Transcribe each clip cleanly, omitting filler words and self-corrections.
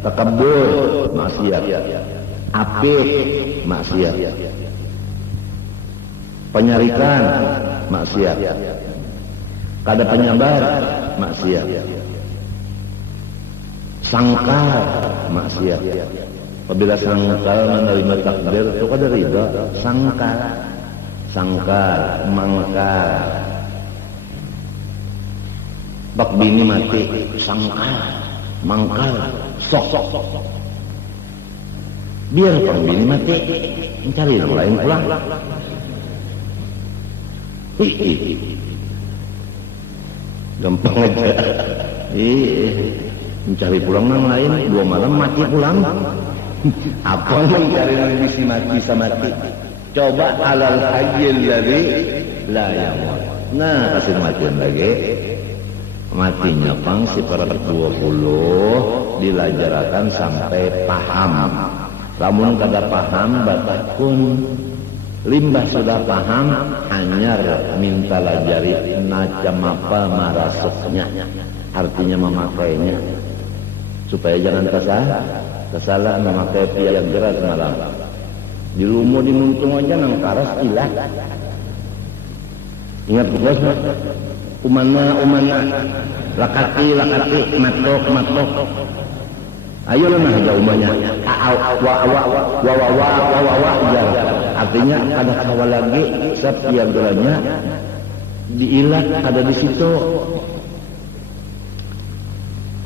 takabur maksiat, apik maksiat, penyarikan maksiat, kada penyabar maksiat, sangkal maksiat. Apabila sangkal menerima takdir itu kada ridha, sangkal, mangkal. Bak bini mati, sangkal, mangkal, sok. Biar pang bini mati, mencari yang lain pulang. Gampang aja. Mencari pulang yang lain, 2 malam mati pulang. Apa mencari yang bisa mati? Coba alal hayyil ladzi la yamut. Nah, kasih matian lagi. Matinya pang seperempat 20 dilajarakan sampai paham. Lamun kada paham batakun. Limbah sudah paham, hanyar minta lajari macam apa marasuknya, artinya memakainya, supaya jangan kesalah memakai piang gerak malam. Di lumu di muntung aja nang karas ilah. Ingat bos, umana lakati matok. Ayo lah aja umanya. Artinya ada kawal lagi setiap geraknya diilat ada di situ.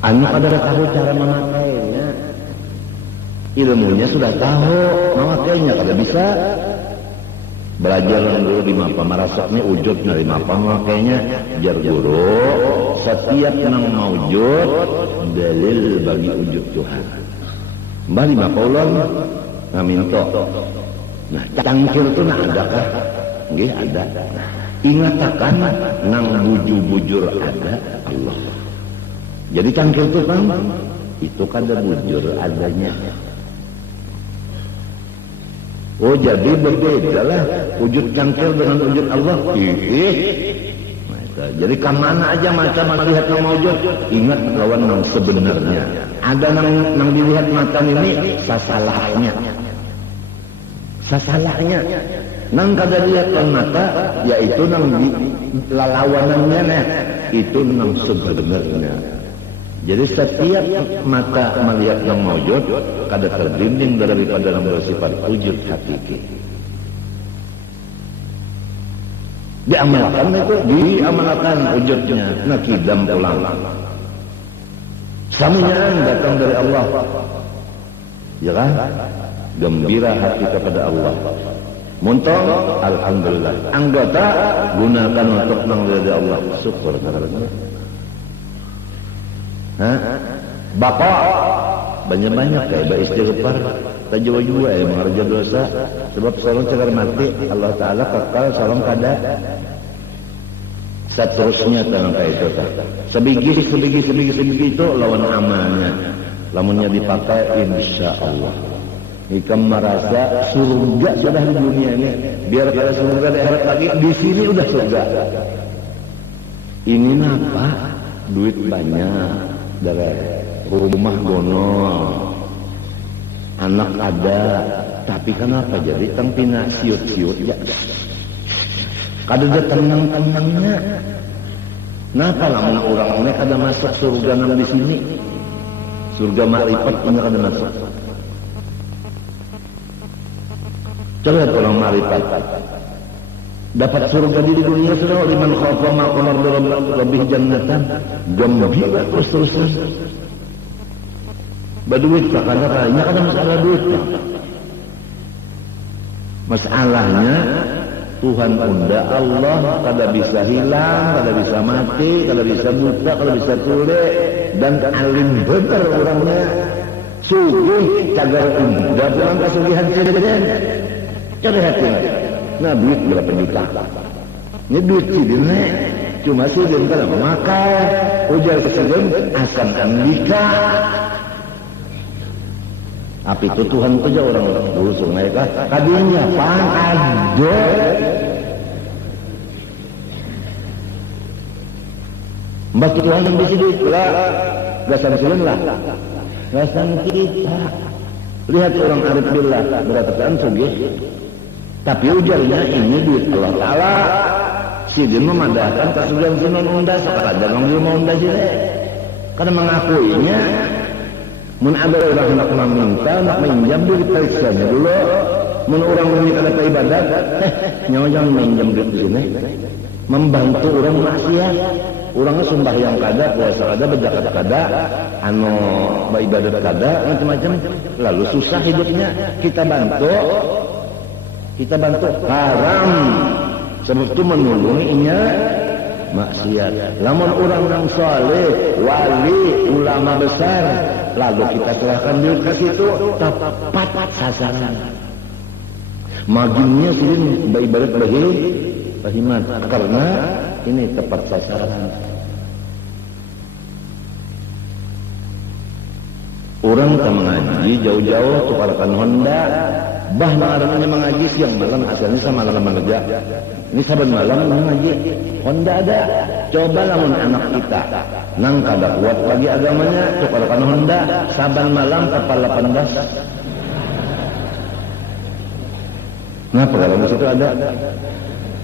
Anu kada tahu cara memakainya. Ilmunya sudah tahu, memakainya kada bisa. Belajar dulu di mapa marasaknya wujud dari mapa memakainya. Jar guru setiap nang maujud dalil bagi wujud Tuhan. Kembali mapa ulang ngaminto. Nah, cangkir itu nak adakah? Nggih ada. Ingatakan nang bujur ada Allah. Jadi cangkir itu kan itu kada bujur adanya. Oh, jadi berbeda lah wujud cangkir dengan wujud Allah. Jadi kemana aja macam melihat yang maujud, ingat lawan yang sebenarnya. Ada nang dilihat mata ini sasalahnya. Nang kada lihat mata, yaitu nang lawanannya itu nang sebenarnya. Jadi setiap mata melihat yang maujud kada terdinding daripada yang bersifat wujud hakiki. Diamalkan itu, diamalkan wujudnya. Nah, kidam pulang. Samunyaan datang dari Allah. Ya kan? Gembira hati kepada Allah. Muntong, alhamdulillah. Anggota gunakan untuk menghadiri Allah. Syukur karena. Bapak banyak-banyak kayak istighfar. Tak jua-jua mengerja dosa. Sebab seorang cegar mati Allah Ta'ala kekal seorang kada. Seterusnya tangan kayak itu. Sebigi itu lawan amalnya. Lamunnya dipakai insya Allah. Jika merasa surga sudah di dunia ini, biar kada surga di akhirat lagi, di sini udah surga. Ini apa? Duit banyak dari rumah gonol. Anak ada, tapi kenapa jadi tangpina siut-siut ya? Kada ada tenang-tenangnya. Kenapa lamun orang ini kada masuk surga nang di sini? Surga makrifat punya kada masuk. Coba orang makrifat dapat surga di dunia sudah liman khafa maqam rabbih jannatan, gembira terus-terusan. Berduit tak ada kayaknya kada masalah duit tak. Masalahnya Tuhan unda Allah kada bisa hilang, kada bisa mati, kada bisa buta, kada bisa tule, dan alim bener orangnya. Sugih cagar unda pulang kasugihan cededen. Cari hati. Nah, duit berapa juta? Ini duit cidine cuma sidin kada memakai. Ujar kesidin asan andika. Tapi itu Tuhan saja orang-orang dulu sungai kah? Kadinya pan ada. Mbak Tuhan yang bisi duit lah. Gasan silin lah. Rasan kita. Lihat orang arif billah beratakan sugih. Tapi ujarnya ini duit Allah Ta'ala. Si dia memadahkan kasugan sinon unda sakat dagang di rumah unda sih. Karena mengakuinya mun ada orang hendak meminta, nak minjam duit periksanya dulu. Mun orang meminta ada ibadat, nyawa jangan minjam duit di sini. Membantu orang maksiat. Orangnya sembahyang kada, puasa kada, berzakat kada, anu beribadat kada, macam-macam. Lalu susah hidupnya, kita bantu haram. Sebab itu menolonginya maksiat. Lamun orang yang saleh, wali, ulama besar, lalu kita serahkan duit ke situ, tepat sasaran. Majunya sih beribadat bahiman karena ini tepat sasaran. Orang tak mengaji jauh-jauh tukarkan Honda. Bah namanya mengaji siang malam asalnya sama malam kerja. Ini saban malam mengaji Honda ada. Coba lamun anak kita nang kada kuat lagi agamanya tukarkan Honda saban malam kapal 18. Nah perkara itu ada.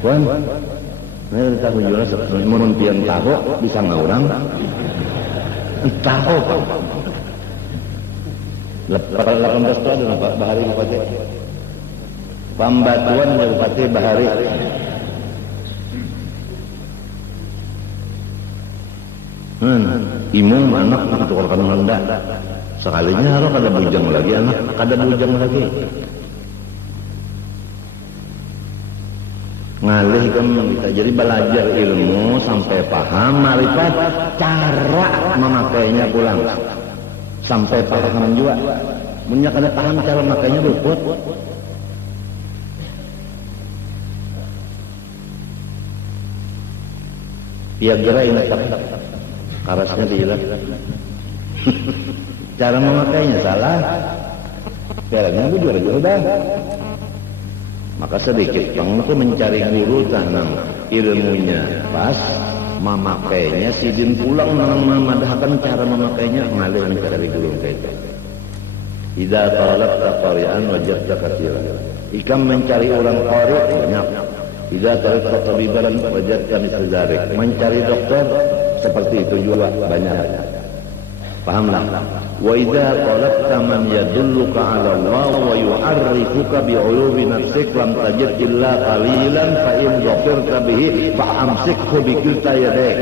Wan, ini tahu jual mun pian tahu bisa ngurang. Tahu Pak. 18 tahun ada Pak Bahari Bupati. Pembatuan Bupati Bahari. Imung anak tukarkan Honda. Sekalinya harus ada bujang lagi anak, ada bujang lagi. Ngalih kita jadi belajar ilmu sampai paham marifat cara memakainya pulang sampai paham juga punya kada paham cara memakainya luput. Piagera ini karasnya dihilang. Cara memakainya salah, piaganya juga udah. Maka sedikit itu mencari guru tanam ilmunya pas memakainya sidin pulang memadahkan cara memakainya mengalir mencari guru kayak itu. Idza talabta qari'an wajadta katsiran. Ikam mencari orang qari banyak. Idza talabta tabiban wajadta misal dzalik. Mencari dokter seperti itu juga banyak. Pahamlah. Wa idza talabta man yadulluka 'ala Allah wa yu'arrifuka bi 'ulubi nafsik lam tajid illa qalilan fa in dhafirta bihi fa amsikhu bi kilta yadayk.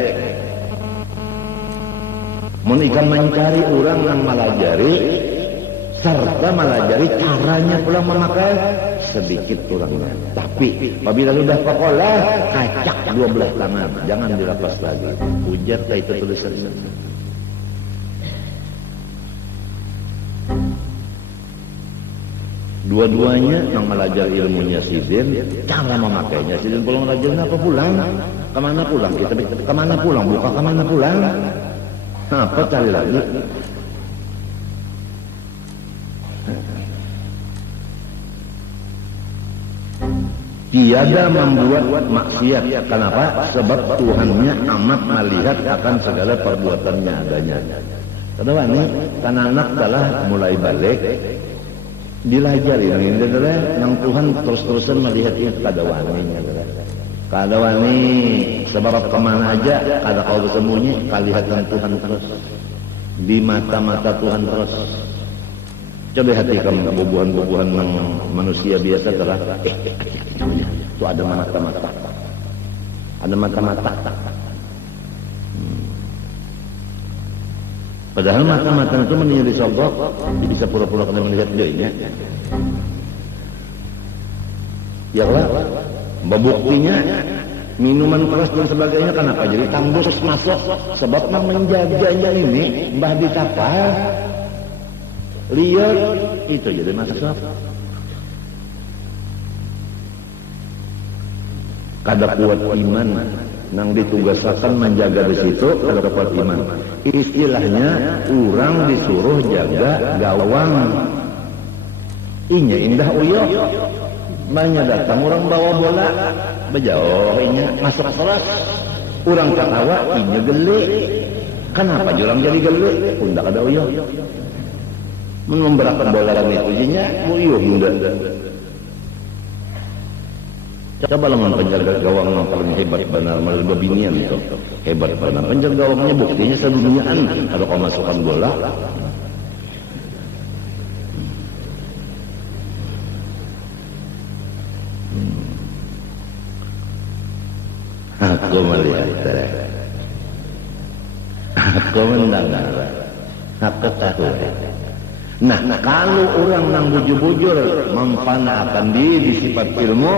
Mun ikam mencari orang yang melajari serta melajari caranya pula memakai sedikit kurangnya. Tapi apabila sudah pakola kacak 12 tangan, jangan dilepas lagi. Ujar itu tulisan. Dua-duanya yang belajar ilmunya sidin, cara memakainya sidin pulang belajarnya apa pulang? Kemana pulang? Kita kemana pulang? Buka kemana pulang? Apa cari lagi? Tiada membuat maksiat. Kenapa? Sebab Tuhannya amat melihat akan segala perbuatannya adanya. Kedua ini, karena anak telah mulai balik, dilajari ini adalah yang Tuhan terus-terusan melihat itu kadawaninya kadawani sebab kemana aja kada kau bersembunyi kelihatan Tuhan terus di mata-mata Tuhan terus. Coba hati kamu bubuhan-bubuhan manusia biasa telah itu ada mata-mata padahal mata-mata itu menjadi sogok, bisa pura-pura kena melihat dia. Ya lah, buktinya minuman keras dan sebagainya kenapa jadi tembus masuk? Sebab memang menjaganya ini mbah ditapal liar itu jadi masuk. Kada kuat iman nang ditugaskan menjaga di situ kalau kuat iman. Istilahnya orang disuruh jaga gawang. Inya indah uyuh. Banyak datang orang bawa bola, bejauh inya masuk kelas. Orang ketawa inya geli. Kenapa orang jadi geli? Pundak ada uyuh. memberakan bolaran itu jinya buyuh muda. Coba lamun penjaga gawang yang paling hebat benar malah babinian itu hebat benar penjaga gawangnya buktinya seduniaan ada kemasukan bola. Aku melihat, aku mendengar, aku tahu. Nah, kalau orang nang bujur-bujur memfanakan diri di sifat ilmu,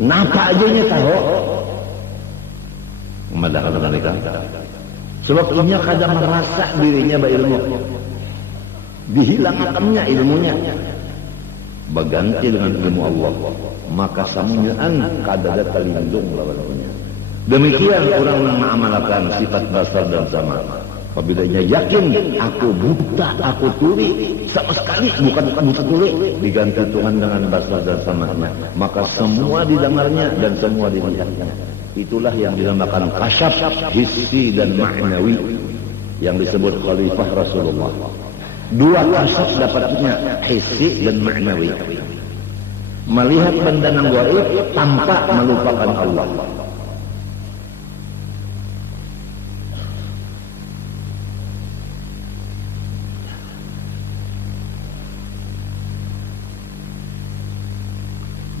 napa aja nya tahu? Memadahkan mereka. Sebab inya kadang merasa dirinya berilmu, dihilangkannya ilmunya, berganti dengan ilmu Allah. Maka samunyaan kadada terlindung lawannya. Demikian orang yang mengamalkan sifat basar dan sama. Apabila ia yakin aku buta, aku tuli, sama sekali bukan buta tuli, diganti Tuhan dengan basar dan samanya, maka semua didengarnya dan semua dilihatnya. Itulah yang dinamakan kasyaf hissi dan ma'nawi yang disebut khalifah Rasulullah. Dua kasyaf dapatnya hissi dan ma'nawi. Melihat benda yang gaib tanpa melupakan Allah.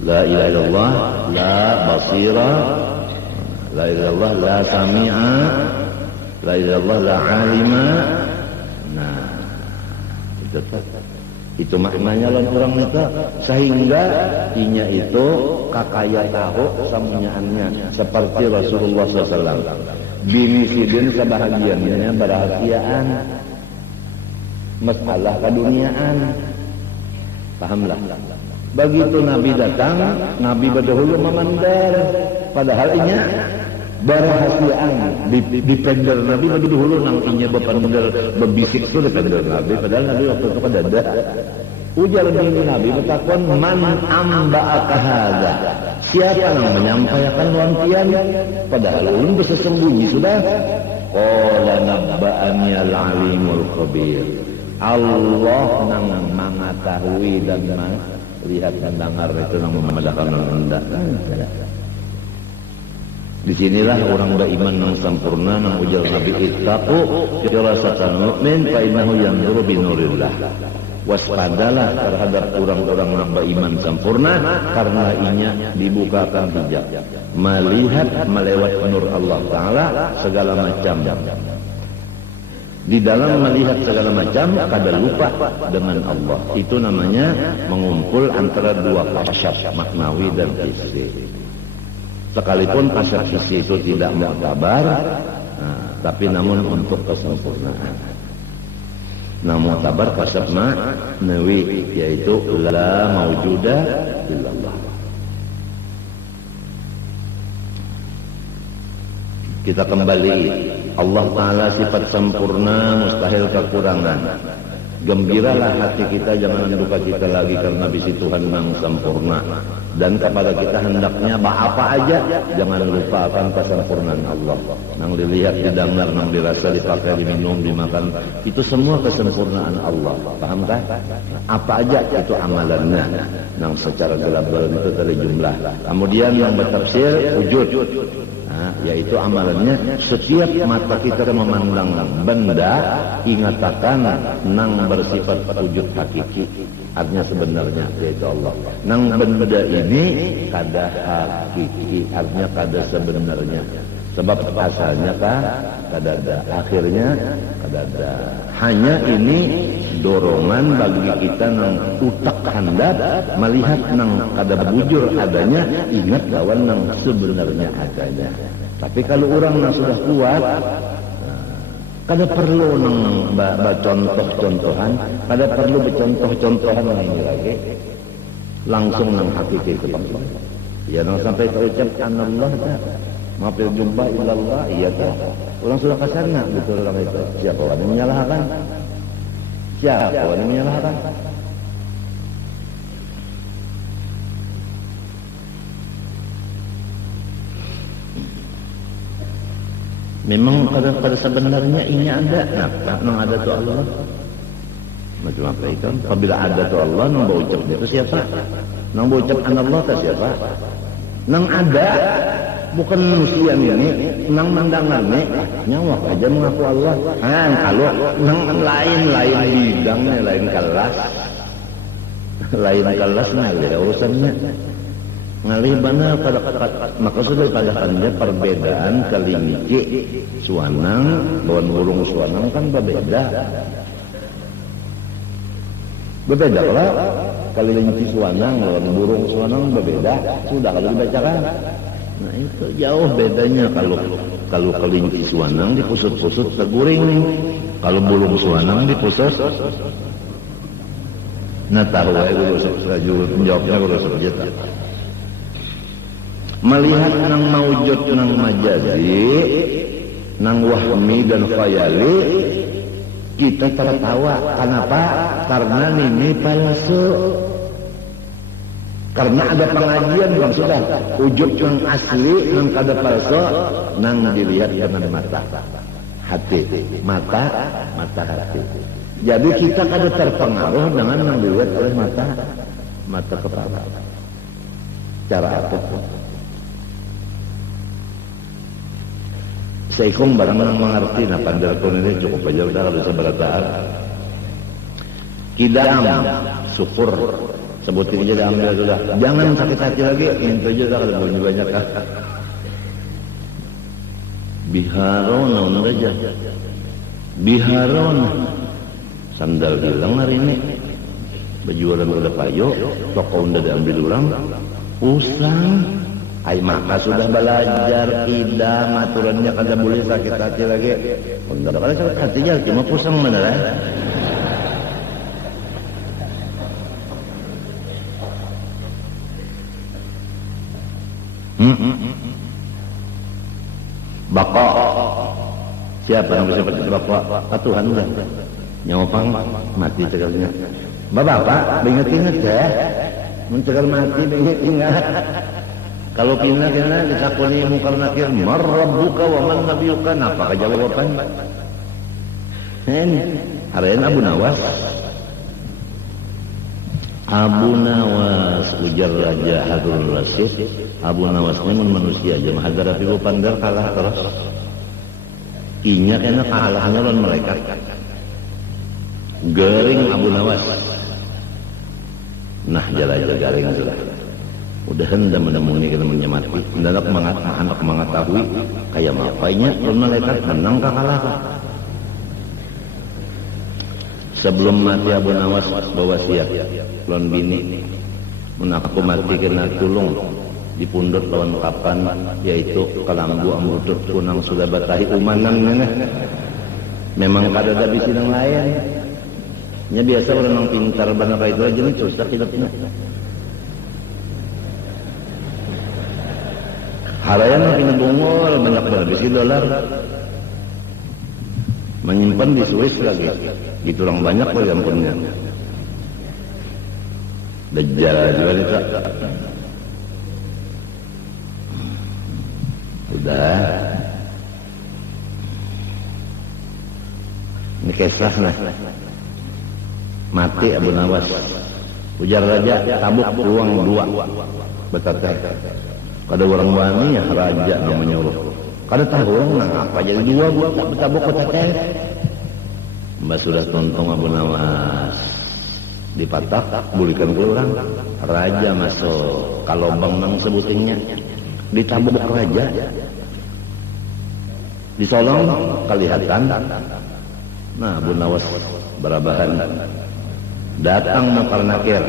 La ilaha illallah, la basira, la ilaha illallah, la sami'a, la ilaha illallah, la alima. Nah, itu maknanya lawan orang itu, sehingga inya itu kakaya tahu samunyaannya seperti Rasulullah SAW. Bini sidin sebahagiannya berahasiaan, masalah keduniaan, pahamlah. Begitu Nabi datang, Nabi berdahulu memandar, padahal inya berahasiaan di pender Nabi bagi dahulu nang inya berpender berbisik itu di pender Nabi, padahal Nabi waktu itu kadada ujar bini Nabi bertakon man amba'aka hadza, siapa yang menyampaikan wantian, padahal ulun bisa sembunyi sudah. Qala nabba'ani al-alimul khabir, Allah nang mengetahui dan lihat dan dengar itu nang memadahkan anda. Disinilah orang beriman yang sempurna nang ujar Nabi ittaqu firasatan mu'min fa innahu yanzuru bi nurillah. Waspadalah terhadap orang-orang yang beriman sempurna karena inya dibukakan hijab, melihat melewat nur Allah Ta'ala segala macam. Di dalam melihat segala macam kada lupa dengan Allah. Itu namanya mengumpul antara dua kasyaf maknawi dan hissi. Sekalipun kasyaf hissi itu tidak mu'tabar, tapi namun untuk kesempurnaan. Nah, mu'tabar kasyaf ma'nawi, yaitu la maujuda illallah. Kita kembali, Allah Ta'ala sifat sempurna, mustahil kekurangan. Gembiralah hati kita, jangan duka kita lagi karena bisi Tuhan yang sempurna. Dan kepada kita hendaknya apa aja, jangan lupakan kesempurnaan Allah. Nang dilihat, didengar, nang dirasa, dipakai, diminum, dimakan, itu semua kesempurnaan Allah. Paham tak? Apa aja itu amalannya. Nang secara global itu dari jumlah. Kemudian yang bertafsir wujud. Yaitu amalannya setiap mata kita memandang benda, ingatakan nang bersifat wujud hakiki, artinya sebenarnya yaitu Allah. Nang benda ini kada hakiki, artinya kada sebenarnya, sebab asalnya kada ada, akhirnya kada ada. Hanya ini dorongan bagi kita nang utak handap melihat nang kada bujur adanya, ingat kawan nang sebenarnya adanya. Tapi kalau orang nang sudah kuat, kada perlu nang contoh-contohan, kada perlu bercontoh-contohan nang ini lagi, langsung nang hakiki itu Pak. Ya nang sampai terucap anallah tak, maafil jumpa illallah, iya tak. Orang sudah kasarnya betul orang itu. Siapa yang menyalahkan? Siapa yang menyalahkan? Memang pada sebenarnya ini ada, nah ada tu Allah. Macam apa itu? Apabila ada tu Allah, nang berucap itu siapa? Nang berucap an Allah tu siapa? Nang ada, bukan manusia ini, nang mendengar ni, nyawa aja mengaku Allah. Kalau nang lain bidangnya, lain kelas, ngalih urusannya. Ngalih benar pada maka sudah pada hanya perbedaan kelinci suanang lawan burung suanang kan berbeda. Berbeda lah kelinci suanang lawan burung suanang berbeda. Sudah kalau dibacakan. Nah itu jauh bedanya kalau kelinci suanang dipusut-pusut seguring, kalau burung suanang dipusut. Nah tahu ya guru menjawabnya guru saja. Melihat nang maujud nang majazi, nang wahmi dan khayali, kita tertawa. Kenapa? Karena ini palsu. Karena ada pengajian yang sudah wujud yang asli, nang kada palsu, nang dilihat dengan mata hati, mata hati. Jadi kita kada terpengaruh dengan yang dilihat oleh mata kepala. Cara apa? Seikung barang yang mengerti, nah pandarkun ini cukup aja udah kalau bisa berataan. Kidam, syukur, sebutin aja dah ambil sudah. Jangan sakit hati lagi, minta aja dah kalau punya banyak kan. Biharon, naon aja. Biharon, sandal hilang hari ini. Baju orang udah payo, toko udah diambil orang, usang. Ay maka sudah belajar idam aturannya kada boleh sakit hati lagi. Benar kada sakit hati aja cuma pusing bener ya. Bako. Siapa yang bisa seperti bako? Tuhan udah. Nyopang mati cekalnya. Bapak, ingat-ingat ya. Mencekal mati ingat. Kalau kina disakuni mungkar nakir, marrabbuka wa man nabiyuka, apa jawaban? Ini harayan Abu Nawas. Abu Nawas ujar Raja Harun Rasid. Abu Nawas ini manusia aja mahadara ibu pandar kalah terus. Inya kena kalahnya lawan malaikat. Garing Abu Nawas. Nah jala-jala garing sudah. Udah hendak menemui kita menyamati, hendak mengetahui kayak mapainya, lawan malaikat menang kalah. Sebelum mati Abu Nawas bawa siap lawan bini, menaku mati kena tulung dipundut lawan kapan, yaitu kalambu amrutut kunang sudah batahi umanan nene. Memang kada ada bisi yang lain. Nya biasa orang yang pintar benar itu aja nih susah hidupnya. Harayan makin bungul banyak berbisi dolar. Menyimpan di Swiss lagi. Gitu orang banyak kok yang punya. Dajjal juga itu. Udah. Ini kisah nah. Mati Abu Nawas. Ujar Raja Tabuk peluang 2. Betapa. Kada orang wani ya raja yang menyuruh. Kada tahu orang apa jadi 2 buat Tabuk betapa. Mbak sudah tontong Abu Nawas dipatak, bulikan ke orang. Raja masuk kalau bang nang sebutingnya ditabuk raja. Disolong kelihatan. Nah Abu Nawas berabahan. Datang mungkar nakir.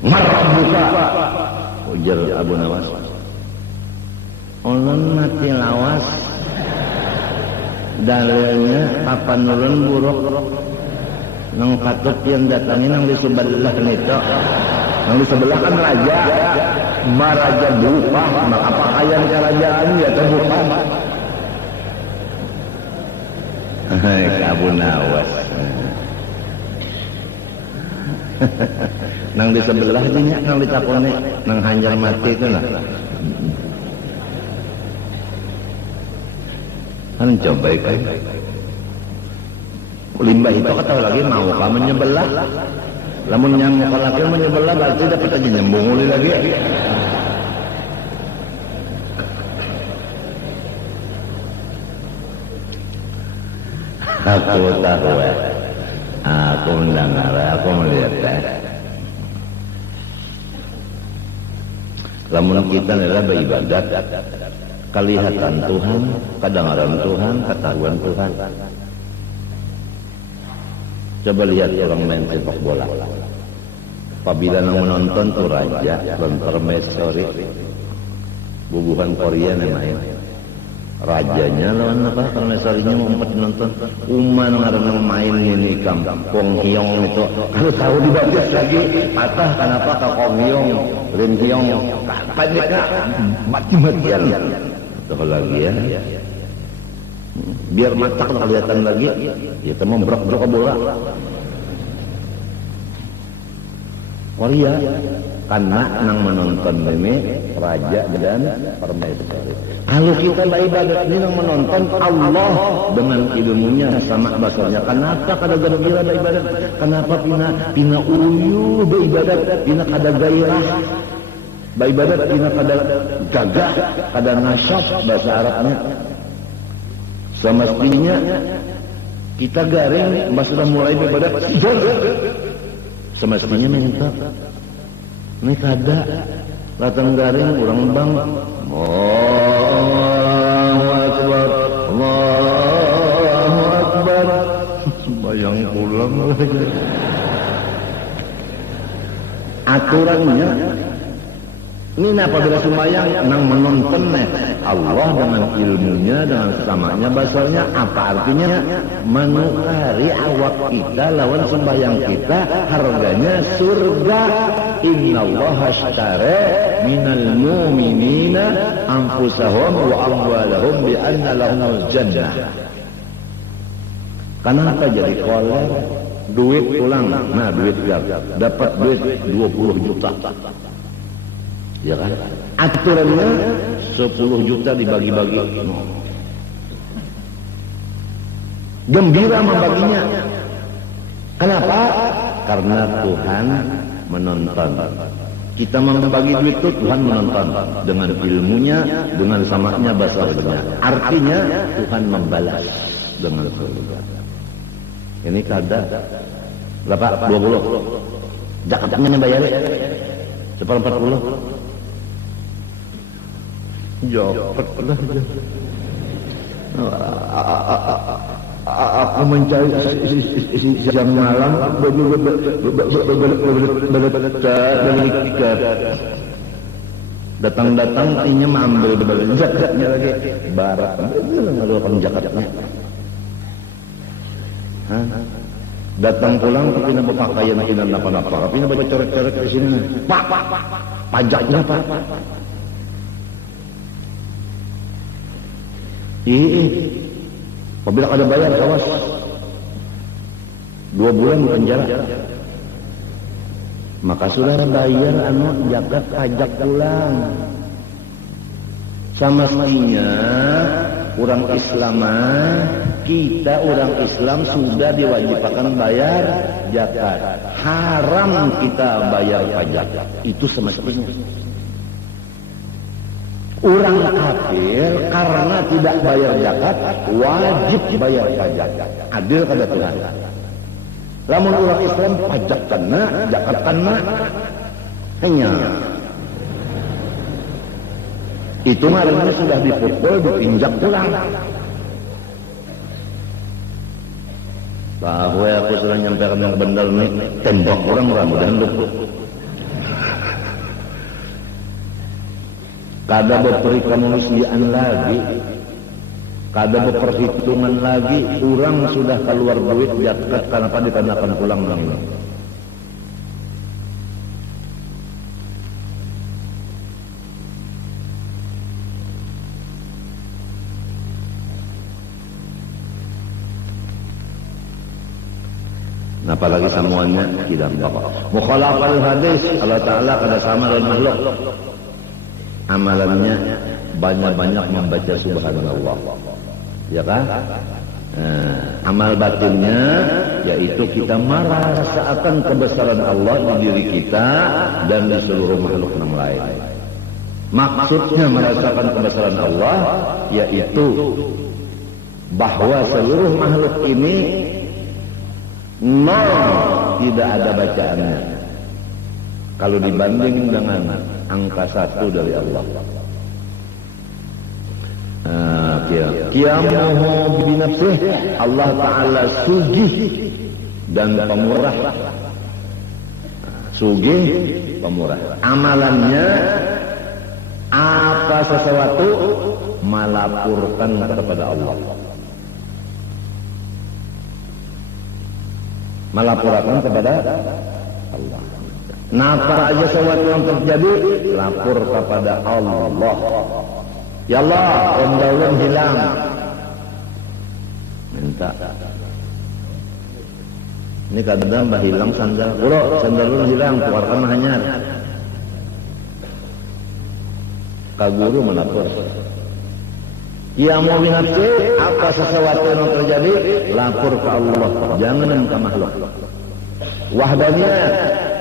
Marabbuka. Ujar Abu Nawas. Ulun mati lawas. Dalilnya papan nurun buruk. Nang katut yang datangin nang di sebelah nito. Nang di sebelah kan raja. Maraja bupa. Maka pakaian kerajaan ya terbuka. Hai Abu Nawas. Nang di sebelah dinya, nang di capone, nang hanjar mati itu lah. Kan coba ikan. Limbah itu kata lagi mau kamu menyebelah. Lamun yang laki menyebelah berarti dapat aja nyambung lagi. Aku tahu aku mendengar, aku melihat lamun kita adalah beribadat, kelihatan Tuhan, kedengaran Tuhan, ketahuan Tuhan. Coba lihat orang main sepak bola. Apabila yang menonton tuh raja, permaisuri, bubuhan Korea yang main. Rajanya lawan apa? Permaisurinya mau nonton. Uman ngarang main ini Kong Hyong itu. Kalau tahu dibaca lagi, patah kenapa ke Kong Hyong, Lim Hyong, pendeknya mati-matian. Tuh lagi ya. Biar mata kelihatan lagi, kita membrok-brok bola. Korea karena nang menonton meme raja dan permaisuri. Kalau kita beribadat ini nang menonton Allah dengan ilmunya sama basarnya. Kenapa kada gembira beribadat? Kenapa pina uyu beribadat? Pina kada gairah beribadat? Pina kada gagah, kada nasyaf bahasa Arabnya. Semestinya kita garing sudah mulai beribadat. Semestinya minta ini kada latang garing orang bang Allahu Akbar Allahu Akbar sembahyang pulang aturannya ini apabila sembahyang nang menonton Allah dengan ilmunya dengan samanya basarnya apa artinya menukari awak kita lawan sembahyang kita harganya surga. Innallaha ashtara minal mu'minina anfusahum wa amwalahum bi anna lahumul jannah. Kenapa jadi koler duit pulang nah duit dapat duit 20 juta ya kan aturannya 10 juta dibagi-bagi gembira membaginya. Kenapa? Karena Tuhan menonton. Kita membagi duit itu Tuhan menonton dengan ilmunya, dengan samanya basarnya. Artinya Tuhan membalas dengan surga. Ini kada berapa? 20. Zakatnya bayar 1/40. Jopet lah. Aku mencari siang malam datang-datang tinya mengambil zakatnya lagi barat ngeluarkan zakatnya. Datang pulang tapi nak berpakaian tidak apa-apa tapi nak bercoret-coret di sini pajaknya pak. Apabila ada bayar kawas 2 bulan di penjara. Maka sudah bayar zakat pajak pulang. Sama sekalinya orang Islam kita orang Islam sudah diwajibkan bayar zakat. Haram kita bayar pajak. Itu semestinya. Orang kafir karena tidak bayar zakat wajib bayar pajak. Adil kada Tuhan. Lamun orang Islam pajak kena, zakat kena, hanya itu marahnya sudah dipukul, diinjak pulang. Bahwa aku sudah nyampaikan yang benar nih, tembak orang mudah-mudahan luput. Kada berperi kemanusiaan lagi, kada berperhitungan lagi, orang sudah keluar duit zakat kenapa dikenakan pulang orang ini. Nah, apalagi semuanya tidak bakal. Mukhalafal hadis Allah Ta'ala kada sama dengan makhluk. Amalannya banyak-banyak membaca subhanallah. Ya kan? Amal batinnya yaitu kita merasakan kebesaran Allah di diri kita dan di seluruh makhluk yang lain. Maksudnya merasakan kebesaran Allah yaitu bahwa seluruh makhluk ini nol, tidak ada bacaannya kalau dibanding dengan angka 1 dari Allah. Qiyamuhu binafsih, Allah Ta'ala sugih dan pemurah. Sugih, pemurah. Amalannya apa sesuatu melaporkan kepada Allah. Melaporkan kepada Allah. Napa aja sesuatu yang terjadi, lapor kepada Allah. Ya Allah, daun hilang. Minta. Ini kadang bah hilang sandal. Bro, sandal lu hilang, keluarkan hanyar. Kaguru melapor. Ya mau binafsi, apa sesuatu yang terjadi, lapor ke Allah. Jangan ke makhluk. Wahdaniyah,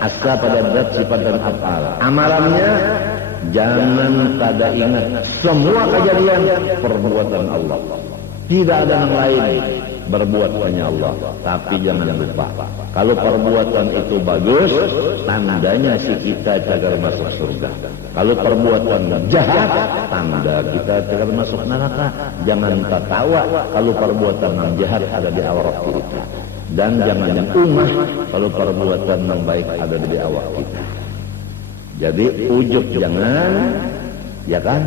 asa pada zat, sifat dan af'al. Amalannya jangan pada ingat semua kejadian perbuatan Allah. Tidak ada yang lain, berbuat hanya Allah. Tapi jangan lupa, kalau perbuatan itu bagus, tandanya si kita cagar masuk surga. Kalau perbuatan jahat, tanda kita cagar masuk neraka. Jangan tertawa kalau perbuatan yang jahat ada di awak kita. Dan jangan umah kalau perbuatan yang baik ada di awak kita. Jadi ujub jangan, ya kan?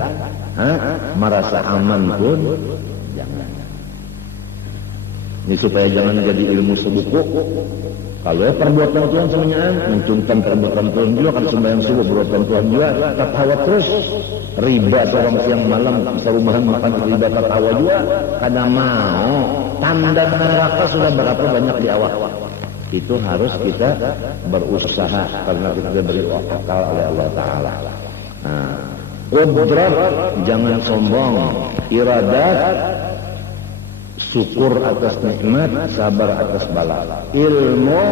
Merasa aman pun jangan. Ini supaya jangan jadi ilmu sebuku. Kalau ya perbuatan Tuhan semuanya mencungkan perbuatan Tuhan juga, kan sembahyang subuh perbuatan Tuhan juga, ketawa terus. Riba seorang siang malam serumahan makan riba ketawa juga, kada mau. Tanda neraka sudah berapa banyak di awak. Itu harus kita berusaha karena kita diberi akal oleh Allah Ta'ala. Qudrat, jangan sombong. Iradat, syukur atas nikmat, sabar atas bala. Ilmu,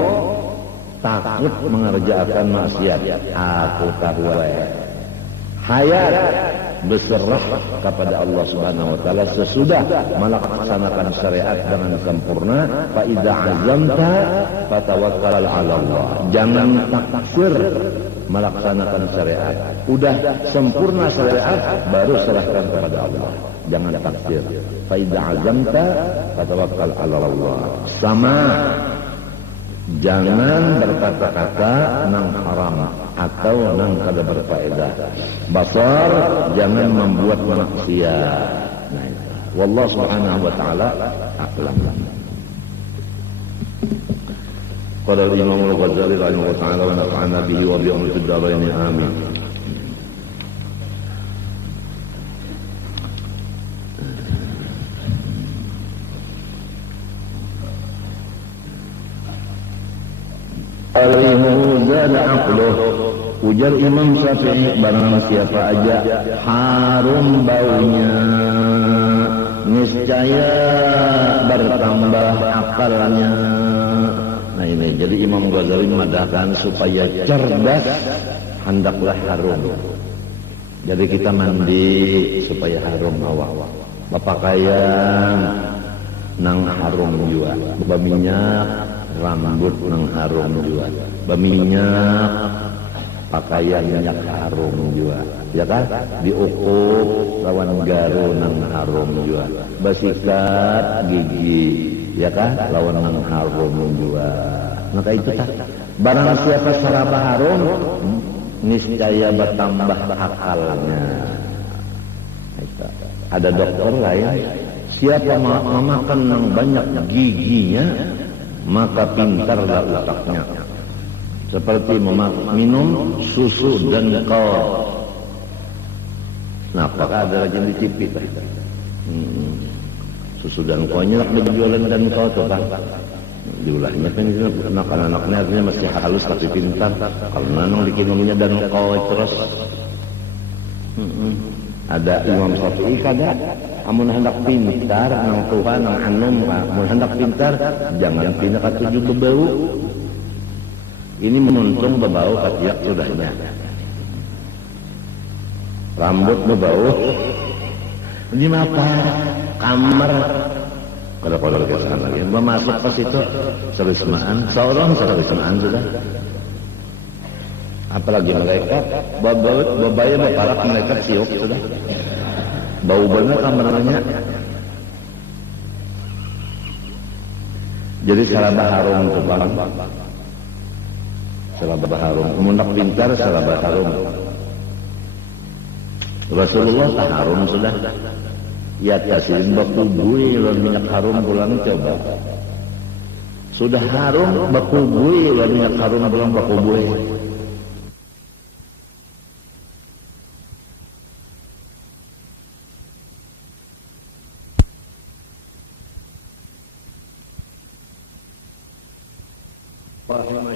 takut mengerjakan maksiat. Aku tahu. Hayat, berserah kepada Allah Subhanahu wa taala sesudah melaksanakan syariat dengan sempurna. Fa idza azamta fatawakkal 'ala Allah. Jangan taksir melaksanakan syariat. Udah sempurna syariat baru serahkan kepada Allah. Jangan taksir. Fa idza azamta fatawakkal 'ala Allah. Sama, jangan berkata-kata nang haram atau nang kada berfaedah. Basar, jangan membuat maksiat. Wallahu subhanahu wa ta'ala a'lam. Qala al-Imam al-Ghazali rahimahullah ta'ala wa nafa'ana bihi wa bi umri ad-darain amin. Al-ilmu zada aqluh. Ujar Imam Syafi'i, barang siapa aja harum baunya, niscaya bertambah akalnya. Nah ini, jadi Imam Ghazali memadahkan supaya cerdas, hendaklah harum. Jadi kita mandi supaya harum awak. Berpakaian nang harum juga. Berminyak rambut nang harum juga. Berminyak pakaian minyak harum juga, ya kan? Diukup lawan garu nang harum juga. Basikat gigi, ya kan? Lawan nang harum juga. Maka itu tak. Barang siapa saraba harum, niscaya bertambah akalnya. Ada dokter lain, siapa memakan nang banyak giginya, maka pintarlah otaknya. Seperti minum susu dan kol. Nah, apakah ada rajin dicipit? Susu dan kolnya dijualan dan kol tuh kan? Diulahnya kan anak-anaknya artinya masih halus tapi pintar. Kalau nanong dikirimnya dan kol terus. Ada Imam Syafi'i kada amun hendak pintar nang Tuhan nang anom amun hendak pintar jangan pindah ke tujuh bebau. Ini menuntung bebau katiak sudahnya. Rambut bebau di mata kamar kalau ke sana lagi masuk ke situ serismaan seorang serismaan sudah. Apalagi mereka babaya baparak mereka siok sudah bau bener kamarnya. Jadi salah harum tuh bang, salah harum mundak pintar salah harum. Rasulullah tak harum sudah ya kasihin bakubui lalu minyak harum pulang coba sudah harum bakubui lalu minyak harum pulang bakubui.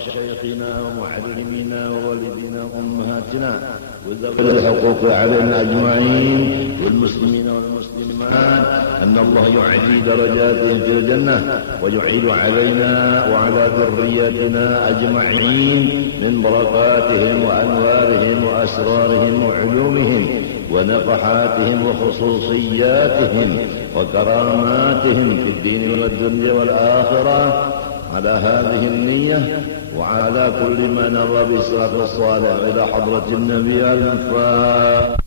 مشايخنا ومعلمينا ووالدينا وامهاتنا وذوي الحقوق علينا اجمعين والمسلمين والمسلمات ان الله يعلي درجاتهم في الجنه ويعيد علينا وعلى ذرياتنا اجمعين من بركاتهم وانوارهم واسرارهم وعلومهم ونفحاتهم وخصوصياتهم وكراماتهم في الدين والدنيا والاخره على هذه النية وعلى كل ما نرى بالصلاة والصلاة إلى حضرة النبي الفاتح.